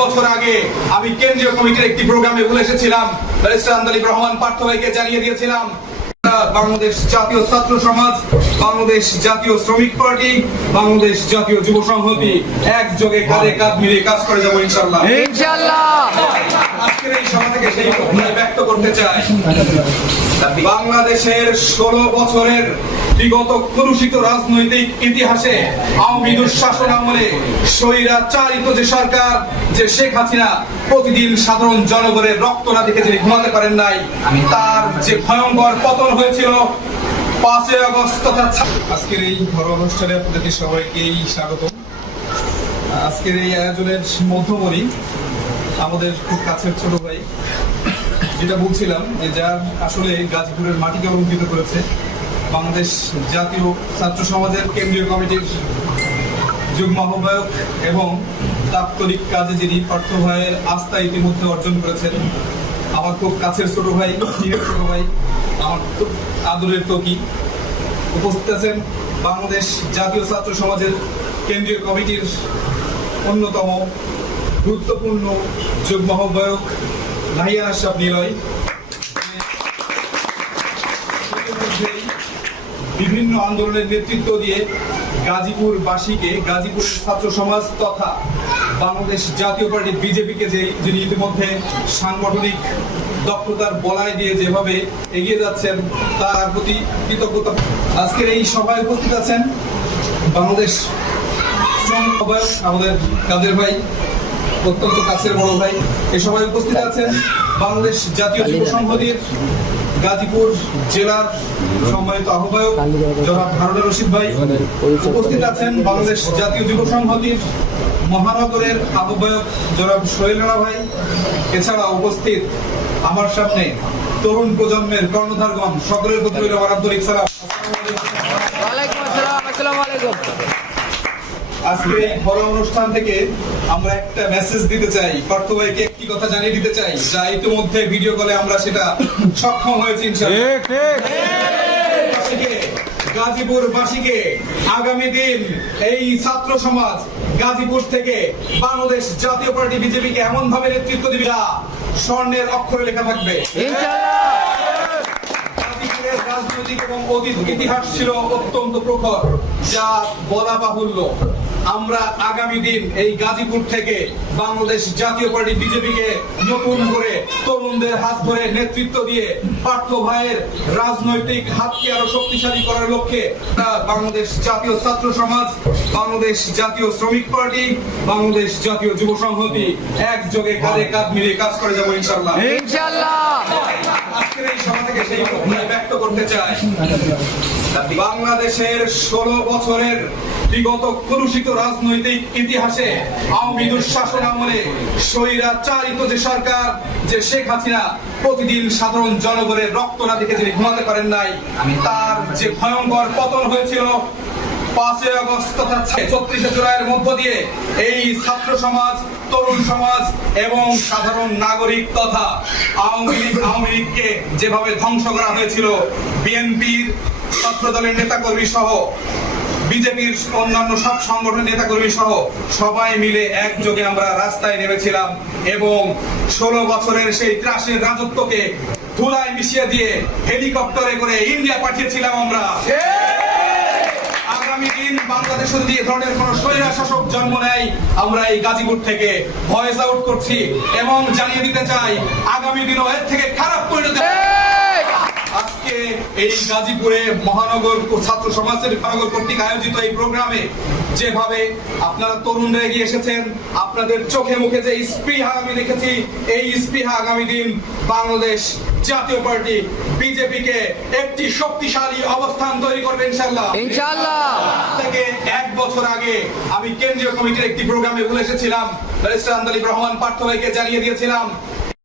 বছর আগে আমি কেন্দ্রীয় কমিটির একটি প্রোগ্রামে বলে এসেছিলাম, ব্যারিস্টার আন্দালিব রহমান পার্থ ভাইকে জানিয়ে দিয়েছিলাম বাংলাদেশ জাতীয় ছাত্র সমাজ, বাংলাদেশ জাতীয় শ্রমিক পার্টি, বাংলাদেশ জাতীয় যুব সংহতি একযোগে কাঁধে কাঁধ মিলিয়ে কাজ করে যাবো ইনশাআল্লাহ। আজকের এই সভা থেকে সেই প্রত্যয় ব্যক্ত করতে চাই, বাংলাদেশের 16 বছরের বিগত কলুষিত রাজনৈতিক ইতিহাসে আওয়ামী দুঃশাসন আমলে স্বৈরাচারিত যে সরকার, যে শেখ হাসিনা প্রতিদিন সাধারণ জনগণের রক্ত না দেখে যিনি ঘুমাতে পারেন নাই, তার যে ভয়ঙ্কর পতন হয়েছিল 5ই আগস্ট তথা আজকের এই বড় অনুষ্ঠানে আপনাদের সবাইকেই স্বাগত। আজকের এই আয়োজনের মধ্যমণি আমাদের খুব কাছের ছোট ভাই, যেটা বলছিলাম যে যার আসলে গাজীপুরের মাটিকে অলঙ্কৃত করেছে, বাংলাদেশ জাতীয় ছাত্র সমাজের কেন্দ্রীয় কমিটির যুগ্ম আহ্বায়ক এবং দাপ্তরিক কাজে যিনি পার্থ ভাইয়ের আস্থা ইতিমধ্যে অর্জন করেছেন, আমার খুব কাছের ছোট ভাই, ছোট ভাই, আমার খুব আদরের তকি। উপস্থিত আছেন বাংলাদেশ জাতীয় ছাত্র সমাজের কেন্দ্রীয় কমিটির অন্যতম গুরুত্বপূর্ণ যুগ্ম আহ্বায়ক নাহিয়া আশরাফ নিলয়। বিভিন্ন আন্দোলনের নেতৃত্ব দিয়ে গাজীপুরবাসীকে, গাজীপুরের ছাত্র সমাজ তথা বাংলাদেশ জাতীয় পার্টি বিজেপিকে যিনি ইতিমধ্যে সাংগঠনিক দক্ষতার বলায় দিয়ে যেভাবে এগিয়ে যাচ্ছেন তার প্রতি কৃতজ্ঞতা। আজকের এই সভায় উপস্থিত আছেন বাংলাদেশ আহ্বায়ক আমাদের কাদের ভাই, অত্যন্ত কাছের বড় ভাই। এই সভায় উপস্থিত আছেন বাংলাদেশ জাতীয় যুব সংহতির গাজীপুর জেলার সম্মানিত আহ্বায়ক জনাব হারুন রশিদ ভাই। উপস্থিত আছেন বাংলাদেশ জাতীয় যুব সংহতির মহানগরের আহ্বায়ক জনাব সোহেল রানা ভাই। এছাড়া উপস্থিত আমার সামনে তরুণ প্রজন্মের কর্ণধারগণ, সকলের প্রতি রইল আমার আন্তরিক সালাম। আজকে এই বড় অনুষ্ঠান থেকে আমরা একটা মেসেজ দিতে চাই, পার্থ ভাইকে একটি কথা জানিয়ে দিতে চাই, যা ইতিমধ্যে ভিডিও কলে আমরা সেটা সক্ষম হয়েছি ইনশাআল্লাহ। গাজীপুরবাসীকে আগামী দিন এই ছাত্র সমাজ গাজীপুর থেকে বাংলাদেশ জাতীয় পার্টি বিজেপিকে এমন ভাবে নেতৃত্ব দিবে যা স্বর্ণের অক্ষরে লেখা থাকবে ইনশাআল্লাহ। গাজীপুরের রাজনৈতিক এবং অতীত ইতিহাস ছিল অত্যন্ত প্রখর, যা বলা বাহুল্য। আমরা আগামী দিন এই গাজীপুর থেকে বাংলাদেশ জাতীয় পার্টি বিজেপিকে নতুন করে তরুণদের হাত ধরে নেতৃত্ব দিয়ে পার্থ ভাইয়ের রাজনৈতিক হাতকে আরো শক্তিশালী করার লক্ষ্যে বাংলাদেশ জাতীয় ছাত্র সমাজ, বাংলাদেশ জাতীয় শ্রমিক পার্টি, বাংলাদেশ জাতীয় যুব সংহতি একযোগে কাঁধে কাঁধ মিলিয়ে কাজ করে যাবো ইনশাআল্লাহ। আজকের এই সভা থেকে সেই প্রত্যয় ব্যক্ত করতে চাই, বাংলাদেশের 16 বছরের বিগত কলুষিত রাজনৈতিক ইতিহাসে আওয়ামী দুঃশাসন আমলে স্বৈরাচারিত যে সরকার, যে শেখ হাসিনা প্রতিদিন সাধারণ জনগণের রক্ত না দেখে যিনি ঘুমাতে পারেন নাই, তার যে ভয়ঙ্কর পতন হয়েছিল 5ই আগস্ট তথা 36শে জুলাইয়ের মধ্য দিয়ে এই ছাত্র সমাজ, তরুণ সমাজ এবং সাধারণ নাগরিক তথা আওয়ামী লীগকে যেভাবে ধ্বংস করা হয়েছিল, বিএনপির ছাত্র দলের নেতাকর্মী সহ বিজেপির অন্যান্য সব সংগঠনের নেতাকর্মী সহ সবাই মিলে একযোগে আমরা রাস্তায় নেমেছিলাম এবং 16 বছরের সেই ত্রাসের রাজত্বকে ধুলায় মিশিয়ে দিয়ে হেলিকপ্টারে করে ইন্ডিয়া পাঠিয়েছিলাম আমরা। আগামী দিন বাংলাদেশে যদি এ ধরনের কোন স্বৈরা শাসক জন্ম নেয়, আমরা এই গাজীপুর থেকে ভয়েস আউট করছি এবং জানিয়ে দিতে চাই আগামী দিনও এর থেকে খারাপ পরিণতি। আজকে এই গাজীপুরে মহানগর ছাত্র সমাজের মহানগর কর্তৃক আয়োজিত এই প্রোগ্রামে যেভাবে আপনারা তরুণরা এগিয়ে এসেছেন, আপনাদের চোখে মুখে যে স্পৃহা আমি দেখেছি, এই স্পৃহা আগামী দিন বাংলাদেশ জাতীয় পার্টি বিজেপিকে একটি শক্তিশালী অবস্থান তৈরি করবে ইনশাআল্লাহ। থেকে 1 বছর আগে আমি কেন্দ্রীয় কমিটির একটি প্রোগ্রামে বলে এসেছিলাম, ব্যারিস্টার আন্দালিব রহমান পার্থ ভাইকে জানিয়ে দিয়েছিলাম